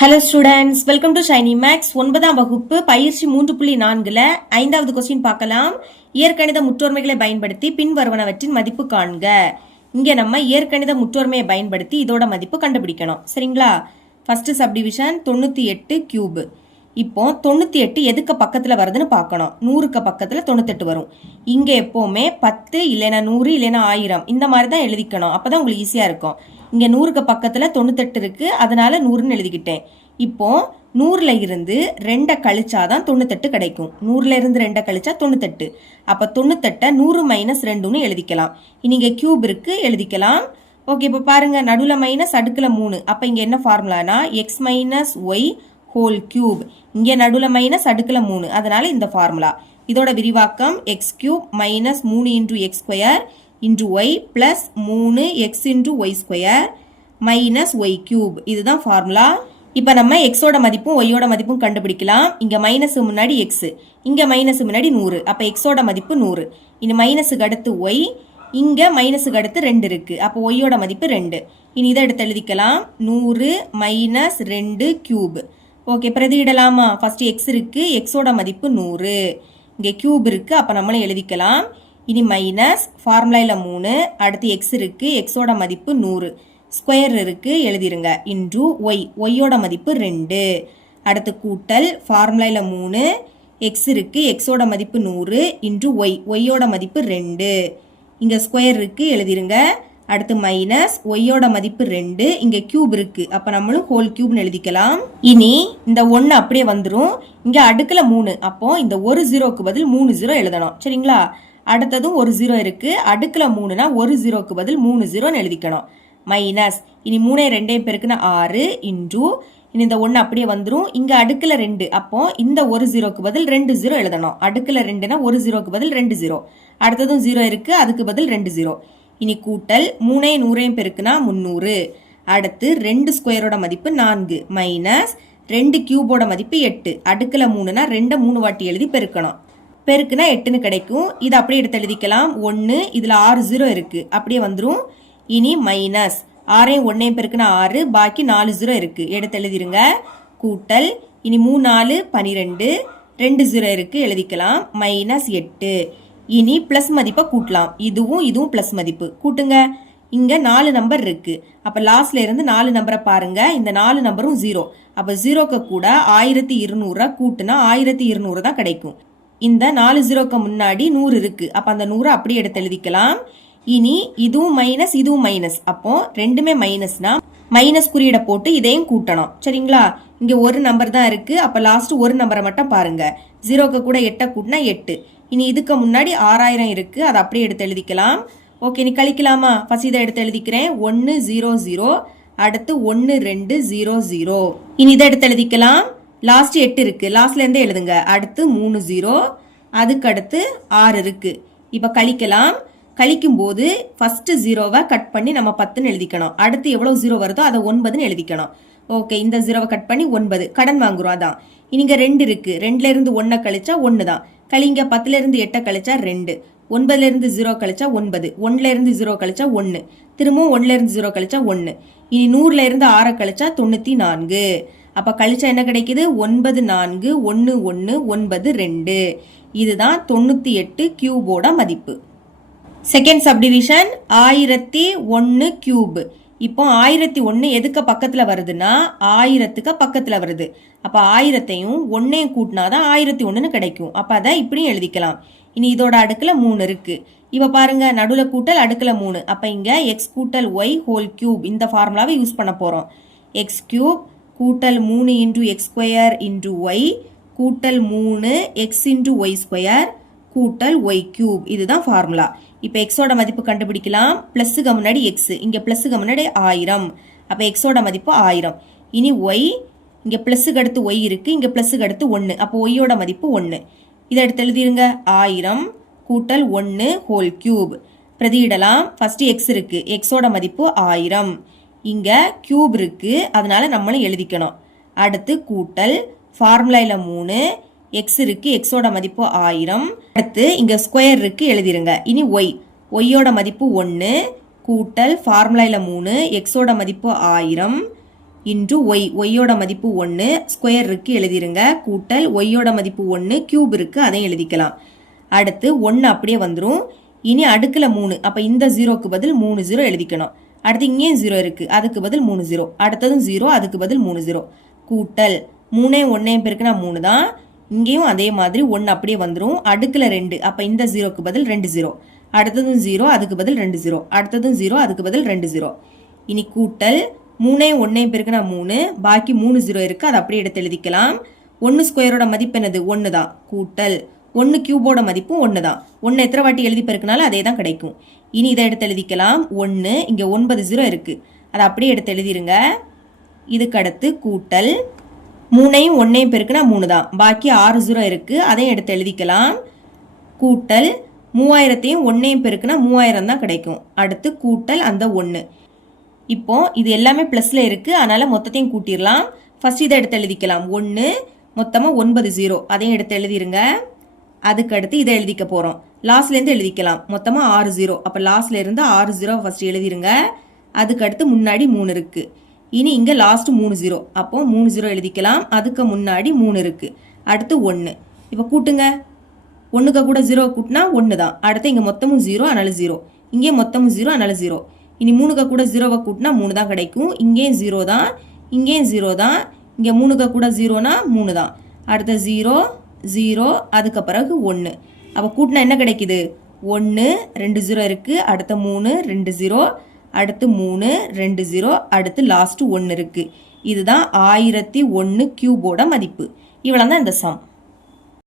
Hello students welcome to Shiny Max ஒன்பதாம் வகுப்பு பயிற்சி மூன்று புள்ளி நான்குல ஐந்தாவது கொஸ்டின் பார்க்கலாம். இயற்கணித முற்றோர்மைகளை பயன்படுத்தி பின்வருவனவற்றின் மதிப்பு காண்க. இங்கே நம்ம இயற்கணித முற்றோர்மையை பயன்படுத்தி இதோட மதிப்பு கண்டுபிடிக்கணும். சரிங்களா? ஃபர்ஸ்ட் சப்டிவிஷன் தொண்ணூற்றி எட்டு கியூப் இப்போ தொண்ணூற்றி எட்டு எதுக்கு பக்கத்தில் வருதுன்னு பார்க்கணும். நூறுக்கு பக்கத்தில் தொண்ணூத்தெட்டு வரும். இங்கே எப்போவுமே பத்து இல்லைன்னா நூறு இல்லைன்னா ஆயிரம். இந்த மாதிரி தான் எழுதிக்கணும். அப்போ தான் உங்களுக்கு ஈஸியாக இருக்கும். இங்கே நூறுக்கு பக்கத்தில் தொண்ணூத்தெட்டு இருக்குது அதனால் நூறுன்னு எழுதிக்கிட்டேன். இப்போது நூறில் இருந்து ரெண்டை கழிச்சா தான் தொண்ணூத்தெட்டு கிடைக்கும். நூறில் இருந்து ரெண்டை கழிச்சா தொண்ணூத்தெட்டு. அப்போ தொண்ணூத்தெட்டை நூறு மைனஸ் ரெண்டுன்னு எழுதிக்கலாம். இனி இங்க கியூப் இருக்குது எழுதிக்கலாம். ஓகே இப்போ பாருங்கள் நடுவில் மைனஸ் அடுக்கில் மூணு. அப்போ இங்கே என்ன ஃபார்முலானா x minus y whole cube இங்கே நடுவில் மைனஸ் அடுக்கில் மூணு. அதனால் இந்த ஃபார்முலா இதோட விரிவாக்கம் எக்ஸ் கியூப் மைனஸ் மூணு into x square into y plus மூணு x into y square minus y cube இதுதான் ஃபார்முலா இப்போ நம்ம எக்ஸோட மதிப்பும் ஒய்யோட மதிப்பும் கண்டுபிடிக்கலாம். இங்கே மைனஸ் முன்னாடி எக்ஸு இங்கே மைனஸ் முன்னாடி நூறு. அப்போ எக்ஸோட மதிப்பு நூறு. இனி மைனஸுக்கு அடுத்து ஒய் இங்கே மைனஸுக்கு அடுத்து ரெண்டு இருக்குது அப்போ ஒய்யோட மதிப்பு ரெண்டு. இனி இதை எடுத்து எழுதிக்கலாம். நூறு மைனஸ் ரெண்டு கியூப் ஓகே பிரதியிடலாமா ஃபஸ்ட்டு எக்ஸ் இருக்குது எக்ஸோட மதிப்பு நூறு. இங்கே கியூப் இருக்குது அப்போ நம்மளும் எழுதிக்கலாம். இனி மைனஸ் ஃபார்முலாயில் மூணு அடுத்து எக்ஸ் இருக்குது எக்ஸோட மதிப்பு நூறு. ஸ்கொயர் இருக்குது எழுதிருங்க. இன்ட்ரூ ஒய் ஒய்யோட மதிப்பு ரெண்டு. அடுத்து கூட்டல் ஃபார்முலாயில் மூணு எக்ஸ் இருக்குது எக்ஸோட மதிப்பு நூறு இன்ட்ரூ ஒய் ஒய்யோட மதிப்பு ரெண்டு. இங்கே ஸ்கொயர் இருக்குது எழுதிருங்க. அடுத்து மைனஸ் ஒய்யோட மதிப்பு ரெண்டு இங்கே கியூப் இருக்கு. அப்போ நம்மளும் ஹோல் கியூப்னு எழுதிக்கலாம். இனி இந்த ஒன்று அப்படியே வந்துடும் இங்கே அடுக்கில் மூணு. அப்போ இந்த ஒரு ஜீரோக்கு பதில் மூணு ஜீரோ எழுதணும். சரிங்களா? அடுத்ததும் ஒரு ஜீரோ இருக்கு. அடுக்கில் மூணுனா ஒரு ஜீரோக்கு பதில் மூணு ஜீரோன்னு எழுதிக்கணும். மைனஸ் இனி மூணே ரெண்டையும் பெருக்குன்னா ஆறு இன்டூ. இனி இந்த ஒன்று அப்படியே வந்துடும் இங்கே அடுக்கில் ரெண்டு. அப்போ இந்த ஒரு ஜீரோக்கு பதில் ரெண்டு ஜீரோ எழுதணும். அடுக்கில் ரெண்டுனா ஒரு ஜீரோக்கு பதில் ரெண்டு ஜீரோ அடுத்ததும் ஜீரோ இருக்கு. அதுக்கு பதில் ரெண்டு ஜீரோ இனி கூட்டல் மூணே நூறையும் பெருக்குனா முந்நூறு. அடுத்து ரெண்டு ஸ்கொயரோட மதிப்பு நான்கு. மைனஸ் ரெண்டு கியூபோட மதிப்பு எட்டு. அடுக்கில் மூணுனா ரெண்டை மூணு வாட்டி எழுதி பெருக்கணும். பெருக்குனா எட்டுன்னு கிடைக்கும். இது அப்படியே எடுத்து எழுதிக்கலாம். ஒன்று இதில் ஆறு ஜீரோ இருக்குது அப்படியே வந்துடும் இனி மைனஸ் ஆறையும் ஒன்றையும் பெருக்குனா ஆறு பாக்கி நாலு ஜீரோ இருக்குது எடுத்து எழுதிருங்க. கூட்டல். இனி மூணு நாலு பனிரெண்டு. ரெண்டு ஜீரோ இருக்குது எழுதிக்கலாம். மைனஸ் எட்டு. இனி ப்ளஸ் மதிப்பை கூட்டலாம். இதுவும் இதுவும் ப்ளஸ் மதிப்பு. கூட்டுங்க. இங்கே நாலு நம்பர் இருக்குது அப்போ லாஸ்ட்ல இருந்து நாலு நம்பரை பாருங்கள் இந்த நாலு நம்பரும் ஜீரோ அப்போ ஜீரோக்கு கூட ஆயிரத்தி இருநூறு கூட்டுனா ஆயிரத்தி இருநூறு தான் கிடைக்கும். இந்த நாலு ஜீரோக்கு முன்னாடி நூறு இருக்கு. அப்போ அந்த நூறை அப்படியே எடுத்து எழுதிக்கலாம். இனி இதுவும் மைனஸ் இதுவும் மைனஸ் அப்போ ரெண்டுமே மைனஸ்னா மைனஸ் குறியீடை போட்டு இதையும் கூட்டணும். சரிங்களா? இங்க ஒரு நம்பர் தான் இருக்கு. அப்ப லாஸ்ட் ஒரு நம்பரை மட்டும் பாருங்க. ஜீரோக்கு கூட எட்டை கூட்டினா எட்டு. இனி இதுக்கு முன்னாடி ஆறாயிரம் இருக்கு. அதை அப்படியே எடுத்து எழுதிக்கலாம். ஓகே நீ கழிக்கலாமா? ஃபர்ஸ்ட் இதை எடுத்து எழுதிக்கிறேன். ஒன்று ஜீரோ ஜீரோ அடுத்து ஒன்று ரெண்டு ஜீரோ ஜீரோ இனி இதை எடுத்து எழுதிக்கலாம். லாஸ்ட் எட்டு இருக்கு. லாஸ்ட்ல இருந்தே எழுதுங்க. அடுத்து மூணு ஜீரோ அதுக்கு அடுத்து ஆறு இருக்கு. இப்போ கழிக்கலாம். கழிக்கும் போது ஃபர்ஸ்ட் ஜீரோவை கட் பண்ணி நம்ம பத்துன்னு எழுதிக்கணும். அடுத்து எவ்வளவு ஜீரோ வருதோ அதை ஒன்பதுன்னு எழுதிக்கணும். ஓகே இந்த ஜீரோவை கட் பண்ணி ஒன்பது. கடன் வாங்குறோம் அதான். இனிங்க ரெண்டு இருக்கு. ரெண்டுல இருந்து ஒன்னை கழிச்சா ஒன்று தான். கழிங்க பத்துல இருந்து எட்டை கழிச்சா ரெண்டு. ஒன்பதுல இருந்து ஜீரோ கழிச்சா ஒன்பது. ஒன்னுல இருந்து ஜீரோ கழிச்சா ஒன்று திரும்பவும் ஒன்லேருந்து இருந்து ஜீரோ கழிச்சா ஒன்று இனி நூறுல இருந்து ஆறை கழிச்சா தொண்ணூத்தி நான்கு. அப்போ கழிச்சா என்ன கிடைக்குது? ஒன்பது நான்கு ஒன்று ஒன்று ஒன்பது ரெண்டு. இதுதான் தொண்ணூற்றி எட்டு கியூபோட மதிப்பு. செகண்ட் சப்டிவிஷன் ஆயிரத்தி ஒன்று கியூப் இப்போ ஆயிரத்தி ஒன்று எதுக்கு பக்கத்தில் வருதுன்னா ஆயிரத்துக்கு பக்கத்தில் வருது. அப்போ ஆயிரத்தையும் ஒன்றையும் கூட்டினா தான் ஆயிரத்தி ஒன்றுன்னு கிடைக்கும். அப்போ அதை இப்படியும் எழுதிக்கலாம். இனி இதோட அடுக்கில் மூணு இருக்குது இப்போ பாருங்க நடுவில் கூட்டல் அடுக்கில் மூணு. அப்போ இங்கே எக்ஸ் கூட்டல் ஒய் ஹோல் கியூப் இந்த ஃபார்முலாவை யூஸ் பண்ண போகிறோம் எக்ஸ் கியூப் கூட்டல் மூணு into x square into y கூட்டல் மூணு எக்ஸ் இன்டூ ஒய் ஸ்கொயர் கூட்டல் ஒய் கியூப் இதுதான் ஃபார்முலா இப்போ எக்ஸோட மதிப்பு கண்டுபிடிக்கலாம். ப்ளஸ்ஸுக்கு முன்னாடி எக்ஸ் இங்கே ப்ளஸ்ஸுக்கு முன்னாடி ஆயிரம். அப்போ எக்ஸோட மதிப்பு ஆயிரம். இனி ஒய் இங்கே ப்ளஸ்ஸுக்கு அடுத்து ஒய் இருக்குது இங்கே ப்ளஸ்ஸுக்கு அடுத்து ஒன்று அப்போ ஒய்யோட மதிப்பு ஒன்று இதை எடுத்து எழுதிருங்க. ஆயிரம் கூட்டல் ஒன்று ஹோல் கியூப் பிரதியிடலாம் ஃபஸ்ட்டு எக்ஸ் இருக்குது எக்ஸோட மதிப்பு ஆயிரம். இங்கே கியூப் இருக்குது அதனால் நம்மளும் எழுதிக்கணும். அடுத்து கூட்டல் ஃபார்முலாயில் மூணு எக்ஸ் இருக்குது எக்ஸோட மதிப்பு ஆயிரம். அடுத்து இங்கே ஸ்கொயர் இருக்குது எழுதிருங்க. இனி ஒய் ஒய்யோட மதிப்பு ஒன்று கூட்டல் ஃபார்முலாயில் மூணு எக்ஸோட மதிப்பு ஆயிரம் இன்று ஒய் ஒய்யோட மதிப்பு ஒன்று ஸ்கொயர் இருக்குது எழுதிருங்க. கூட்டல் ஒய்யோட மதிப்பு ஒன்று கியூப் இருக்கு அதையும் எழுதிக்கலாம். அடுத்து ஒன்று அப்படியே வந்துடும் இனி அடுக்கில் மூணு. அப்போ இந்த ஜீரோக்கு பதில் மூணு ஜீரோ எழுதிக்கணும். அடுத்து இங்கேயும் ஜீரோ இருக்கு. அதுக்கு பதில் மூணு ஜீரோ அடுத்ததும் ஜீரோ அதுக்கு பதில் மூணு ஜீரோ கூட்டல். மூணே ஒன்றையும் பெருக்குனா மூணு தான். இங்கேயும் அதே மாதிரி ஒன்று அப்படியே வந்துடும் அடுக்கில் ரெண்டு. அப்போ இந்த ஜீரோக்கு பதில் ரெண்டு ஜீரோ அடுத்ததும் ஜீரோ அதுக்கு பதில் ரெண்டு ஜீரோ அடுத்ததும் ஜீரோ அதுக்கு பதில் ரெண்டு ஜீரோ இனி கூட்டல். மூணே ஒன்றையும் பெருக்குனா மூணு. பாக்கி மூணு ஜீரோ இருக்குது அதை அப்படியே எடுத்து எழுதிக்கலாம். ஒன்று ஸ்கொயரோட மதிப்பு என்னது? ஒன்று தான் கூட்டல். ஒன்று கியூபோட மதிப்பும் ஒன்று தான் ஒன்று எத்தனை வாட்டி எழுதி பெருக்கினாலும் அதே தான் கிடைக்கும். இனி இதை எடுத்து எழுதிக்கலாம். ஒன்று இங்கே ஒன்பது ஜீரோ இருக்குது அதை அப்படியே எடுத்து எழுதிருங்க. இதுக்கு அடுத்து கூட்டல் மூணையும் ஒன்றையும் பெருக்குனா மூணு தான் பாக்கி ஆறு ஜீரோ இருக்குது அதையும் எடுத்து எழுதிக்கலாம். கூட்டல் மூவாயிரத்தையும் ஒன்றையும் பெருக்குனா மூவாயிரம் தான் கிடைக்கும். அடுத்து கூட்டல் அந்த ஒன்று இப்போ இது எல்லாமே ப்ளஸில் இருக்குது அதனால் மொத்தத்தையும் கூட்டிடலாம். ஃபஸ்ட் இதை எடுத்து எழுதிக்கலாம். ஒன்று மொத்தமாக ஒன்பது ஜீரோ அதையும் எடுத்து எழுதிருங்க. அதுக்கு அடுத்து இதை எழுதிக்க போகிறோம் லாஸ்ட்லேருந்து எழுதிக்கலாம். மொத்தமாக ஆறு ஜீரோ அப்போ லாஸ்ட்ல இருந்து ஆறு ஜீரோ ஃபர்ஸ்ட் எழுதிருங்க. அதுக்கு அடுத்து முன்னாடி மூணு இருக்குது இனி இங்கே லாஸ்ட் மூணு ஜீரோ அப்போ மூணு ஜீரோ எழுதிக்கலாம். அதுக்கு முன்னாடி மூணு இருக்குது அடுத்து ஒன்று இப்போ கூட்டுங்க. ஒன்றுக்கு கூட ஜீரோ கூட்டினா ஒன்று தான் அடுத்து இங்கே மொத்தமும் ஜீரோ அதனால ஜீரோ இங்கே மொத்தமும் ஜீரோ அதனால ஜீரோ இனி மூணுக்கு கூட ஜீரோவை கூட்டினா மூணு தான் கிடைக்கும். இங்கேயும் ஜீரோ தான். இங்கேயும் ஜீரோ தான். இங்கே மூணுக்கு கூட ஜீரோனா மூணு தான் அடுத்த ஜீரோ ஜீரோ அதுக்கு பிறகு ஒன்று அப்போ கூட்டினா என்ன கிடைக்குது? ஒன்று ரெண்டு ஜீரோ இருக்குது அடுத்த மூணு ரெண்டு ஜீரோ அடுத்து மூணு ரெண்டு ஜீரோ அடுத்து லாஸ்ட்டு ஒன்று இருக்குது இதுதான் ஆயிரத்தி ஒன்று கியூபோட மதிப்பு. இவ்வளோ தான் இந்த சம்